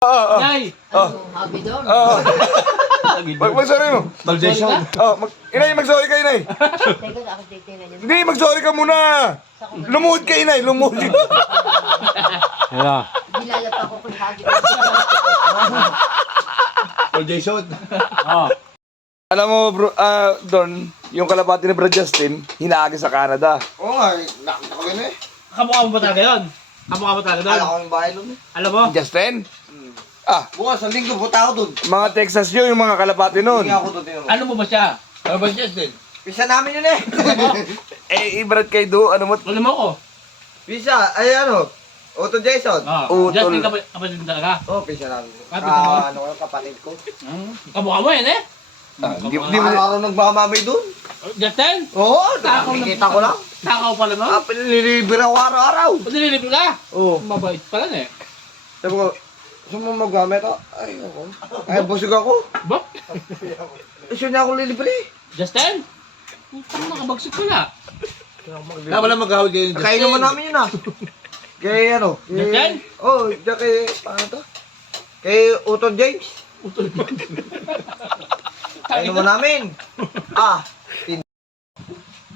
Nay! Happy doon. Mag-sorry mo. Validation. Inay, mag-sorry ka, Inay. Teka, ako titingnan niyo. Hindi, mag-sorry ka muna. Lumuhod ka, Inay. Lumuhod. Wala. Bilala pa ako kung happy Validation. Alam mo, bro, Don, yung kalapati ni Brad Justin, hinaagi sa Canada. Oo nga, nakita ko yun eh. Kamukha mo ba talaga yun? Kamukha mo talaga doon? Kala ko yung bahay nun eh. Alam mo? Justin? Bukas, sa linggo, punta ako dun. Mga Texas yun, yung mga kalapati nun. Hindi ako dun, tinanong. Ano mo ba siya? Ano ba Justin? Pisa namin yun eh. Brad kay Do, ano mo? Ano mo ko? Pisa, ay ano, Otto Jason. Utol. Justin kapatid mo talaga? Oo, pisa namin. Pisa mo? Ano ko, kapatid ko. Kamukha mo yun eh? Hindi mo. Araw-araw nagmamamay dun. Justin? Oo, Takaw na- nakikita ko lang. Takaw pala mo? Pinililibre ako araw-araw. O nililibre ka? Oo. Mabait pala na eh. Sabi ko, gusto mo magamit ako? Ay, ako. Ay, busog ako. Ba? Gusto niya akong lilibre. Justin? Putang nakabagsik ko na. Kaya pala maghahod kayo. Kain naman namin yun ah. Kay ano? Justin? Oh, diyan kay, paano to? Kay Utol James. Kain naman namin.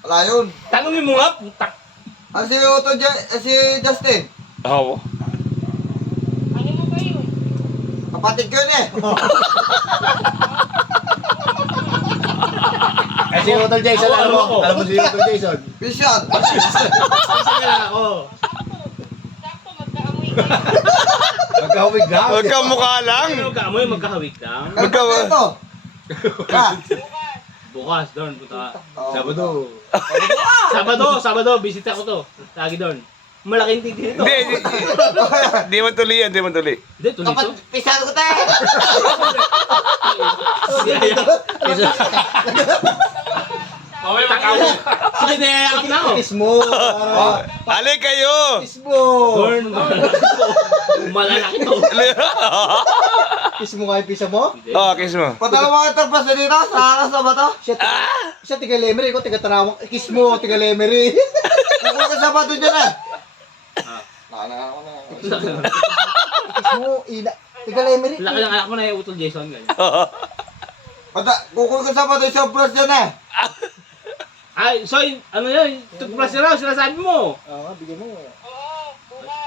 Wala yun. Tanungin mo nga, putak. Si Utol si Justin. Oo. Kapatid ko yun eh. Kasi yung Utol Jason, Ako, alam mo? alam mo. Alam mo si Utol Jason? Vision. Isa ka lang ako. Magkahawig na. Huwag ka mukha lang. Ano ka mo yung magkahawig lang? Ito. Bukas, doon, punta ka. Sabado. Sabado, bisita ko to. Lagi doon. Malaking tigil ito. Hindi mo tuloy yan, hindi mo tuloy. Hindi, tuloy to. Pisan ko tayo. Mamay magkamo. Sige, niyayakap na ako. Kiss mo. Ali kayo! Kiss mo. Doon. Malalaki to. Kiss mo kay pisa mo? Kiss mo. Patalo mga tarpas na dito. Sa ba to? Siya tiga Lemery, ko tiga Tarawang. Kiss mo, tiga Lemery. Kung ka sa bato dyan eh. Kiss mo, ina. Tiga Lemery. Laki ng anak mo na yung Utol Jason. Ganyan. Kukul ka sa bato sa plus dyan eh. Ay, so, ano yun? Toothbrush na raw, sinasabi mo. Oo nga, bigyan mo.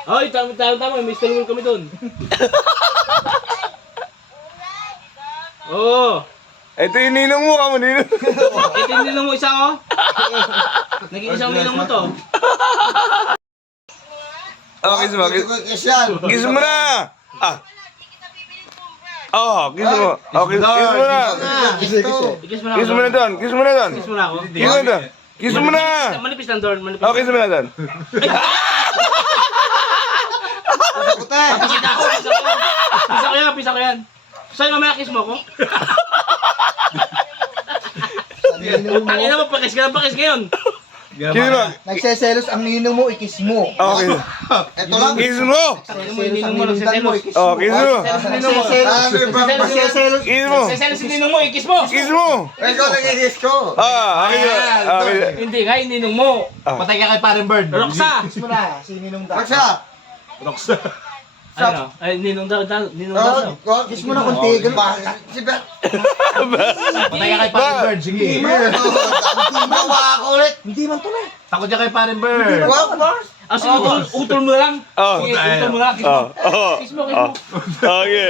Ay, tama. May Mr. Moon kami doon. Oo. Ito yung ninong mo, kamo ninong. Ito yung ninong mo isa ko. Naging isang ninong mo to. Kiss mo, kiss. Kiss yan. Kiss mo na! Kiss mo. Kiss mo na. Kiss mo. Ikis mo na ako. Kiss mo na doon, kiss mo na doon. Kiss mo na ako. Kiss mo na doon. Kiss mo na! Manipis lang doon, manipis. Kiss mo na doon. Pisa ko yan. Sa'yo mamaya kiss mo ako. Tangina mo, pakis ka ngayon. Kiss mo. Nagseselos ang ninong mo, ikis mo. Okay. Ito lang. Kiss mo! Nagseselos ang ninong mo, ikis mo. Kiss mo. Nagseselos. Kiss mo. Seselos yung ninong mo, ikis mo. Kiss mo! Ikaw nagigis ko. Okay. Hindi nga, yung ninong mo. Patay ka kay Parang Bird. Roxa! Kiss mo na, si ninong da. Baksa. Ano? Ay, ninong daw. Ninong daw. Kiss mo na konti, ganun. Si Bet. Patay ka kay Parang Bird, sige. Bawa ako ulit. Hindi man to na. Takot niya kay Parang Bird. Wag, boss. Ah, sige, utol mo lang. Sige, utol mo lang. Kiss mo. Kiss mo. Okay.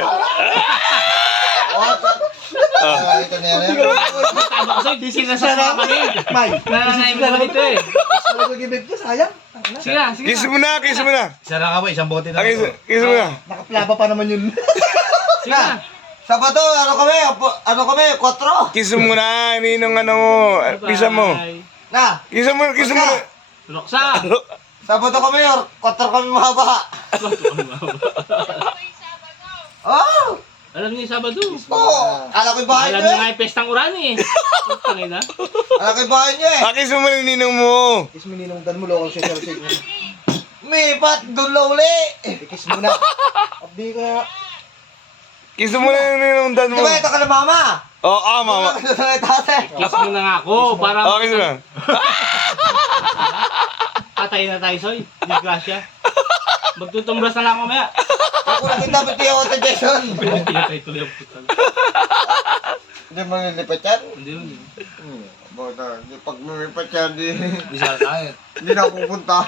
Ito na yan. Tama kasi, sinasama kami. May, Nananayin mo naman ito eh. magigibib ka, sayang. Sige na, sige Kiss na. mo na, kiss mo na. Isa lang ako, isang bote na. Kiss mo na. Nakaplaba pa naman yun. Sige na. Sa bato, ano kami, 4. Kiss mo na, ninong ano mo. Pisa mo. Na, Kiss mo na. Roxa! sa bato kami, 4 kami mahaba. Oh! Alam niyo yung Sabado. Oh! Alam ko yung bahay Alam niyo niyo eh. nga yung pestang urani eh. Tangina. Alam ko yung bahay niyo eh. Kiss mo na, ninong mo. Kiss mo ninong dan mo, lokal siya sa siya. May pat, doon lang uli. Kiss mo na. Abdi ka. Kiss mo na, ninong dan mo. Di ba ito ka na mama? Mama. Ito na tate. Kiss mo na nga ako para Kiss mo na. patay na tayo, Soy. Disgrasya. Magtutumbras na lang ako mamaya. Ako na kita, pati ako Quezon. Pinatay tuloy ang putal. Hindi mo nilipat yan? Hindi rin yun. Bata, pag lumipat yan, Bisa tayo. hindi na pupunta.